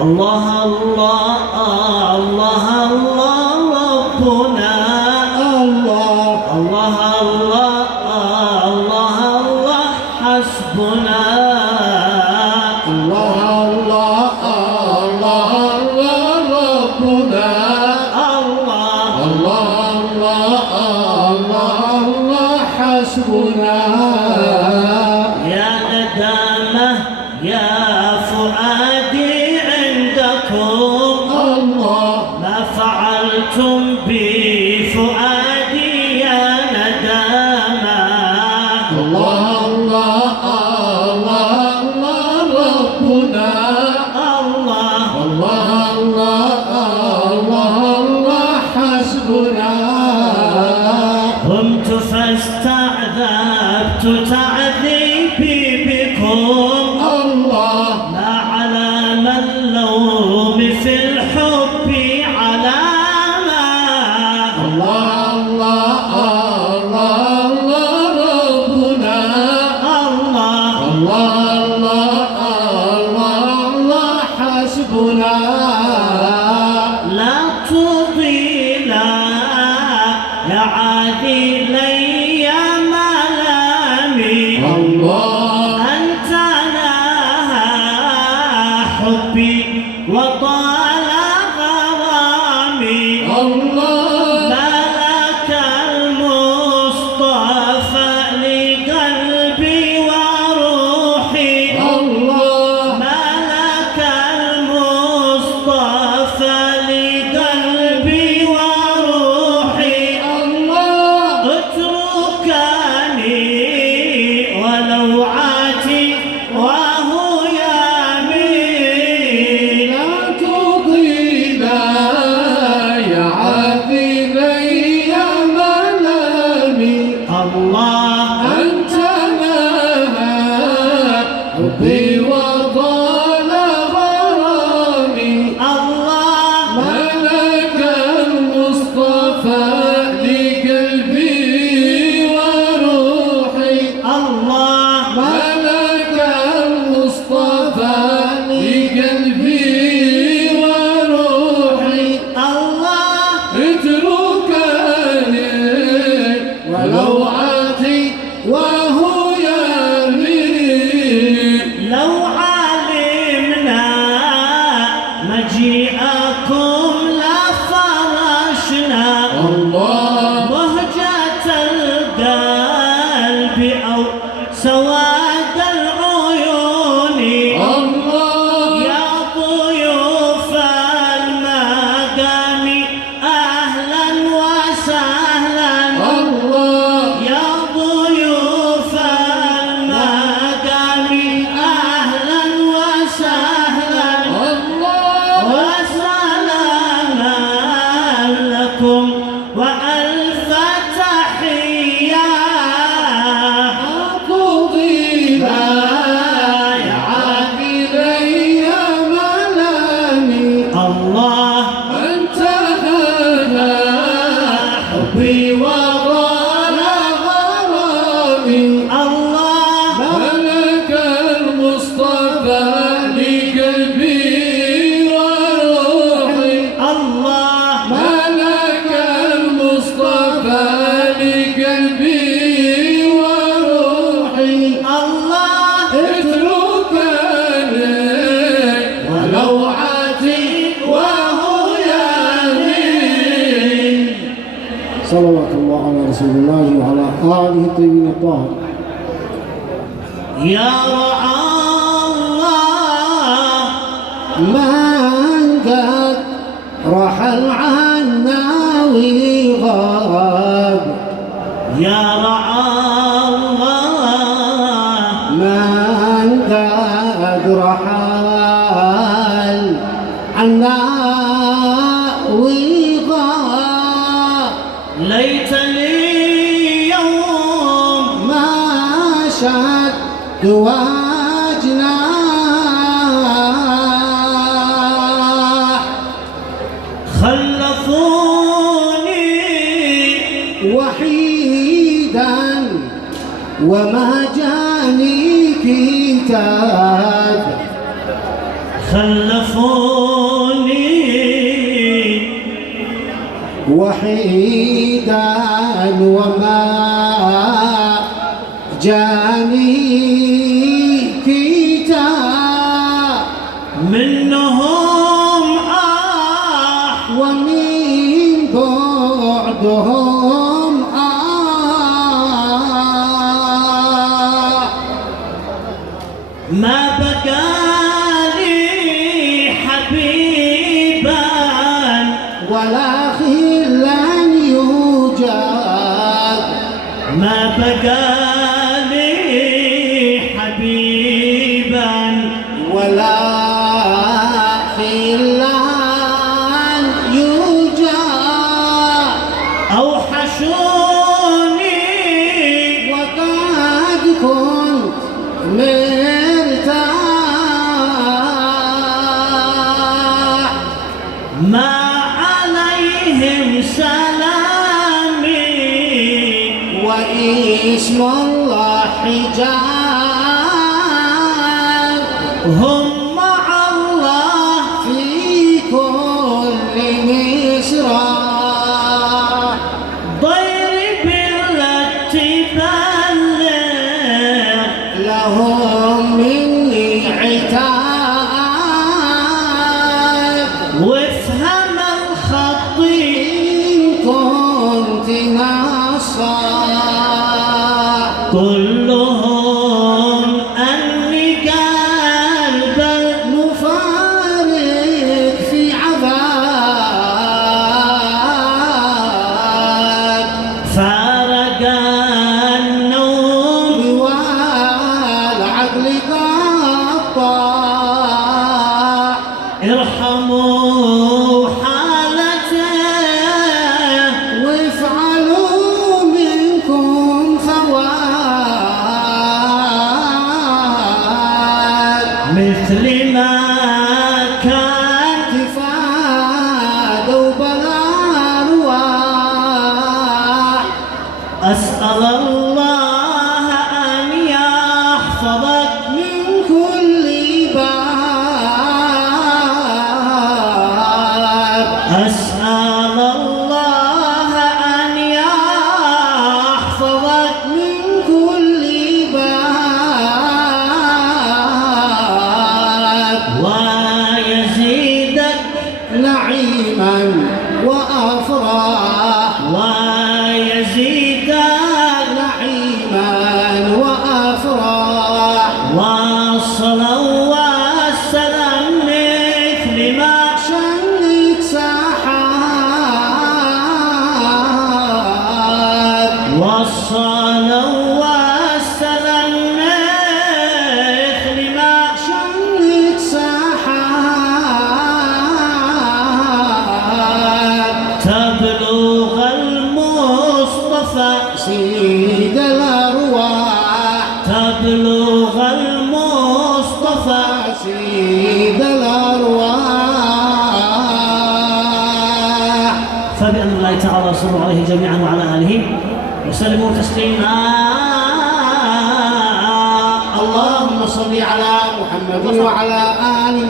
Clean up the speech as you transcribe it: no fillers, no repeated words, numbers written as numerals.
الله الله الله الله ربنا الله الله الله الله الله حسبنا الله الله الله الله ربنا الله الله الله الله الله حسبنا يا ندامة يا فؤادي عندكم الله ما فعلتم بفؤادي يا ندامة الله الله الله الله ربنا الله الله الله الله الله حسبنا قمت فاستعذبت تعذيبي بكم الله ما علام اللوم في الحب علامة الله الله الله الله ربنا الله الله الله الله الله حسبنا لا تضيلا يا عاذلي يا ملامي الله أنت لها حبي وطال غرامي الله ملك المصطفى لقلبي وروحي الله ملك المصطفى لقلبي وروحي الله اتركني ولو عاتي وهو يمين لا تضينا يا عاذلي يا ملامي الله أنت لها حبي وطال غرامي الله ملك المصطفى لقلبي وروحي الله ملك المصطفى لقلبي وروحي الله اتركني ولو عاتي وهو يمين لو علمنا مجيئكم لفرشنا الله بهجة القلب أو سواد العيون الله يا ضيوف المقام أهلا وسهلا الله يا ضيوف المقام أهلا وسهلا الله وسلاما لكم وألف تحية أقضينا يا عاذلي يا ملامي الله أنت لنا حبي وطال غرامي الله ملك المصطفى لقلبي وروحي الله ملك المصطفى لقلبي وروحي الله اتركني ولو عاتي وهو يمين صلوات الله على رسول الله وعلى آله الطيبين الطاهرين يا رعى الله من قد رحل عنا وغاب يا رعى الله من قد رحل عنا وغاب ليتني يوم ما شد وجناح خلفوني وحيدا وما جاني كتاب خلفوني وحيدا وما جاني كتاب منهم ومن بعدهم ما بقى لي حبيبا ولا خلا يوجد ما بقى لي حبيبا ولا خلا يوجد أوحشوني وقد كنت مرتاح ما عليهم سلامي واسم الله حجاب هم مع الله في كل مصرع ضير بالتي بلغ لهم مني عتاب وافهم الخط إن كنت نصا كلهم أني قلب مفارق في عذاب فارق النوم والعقل قطع ارحموا حالته وافعلوا منكم فواد مثل ما كان تفادوا بلا أرواح أسأل الله أن يحفظك من كل باب أسأل الله أن يحفظك من كل باب ويزيدك نعيما وأفراح ويزيدك نعيما وأفراح والصلاة والسلام مثل ما شنك سحاب والصلاة والسلام مثل ما شنك سحاب تبلغ المصطفى سيد الأرواح تبلغ المصطفى سيد الأرواح فبأمر الله تعالى صلوا عليه جميعا وعلى آله وسلموا تسليما اللهم صل على محمد وعلى آل محمد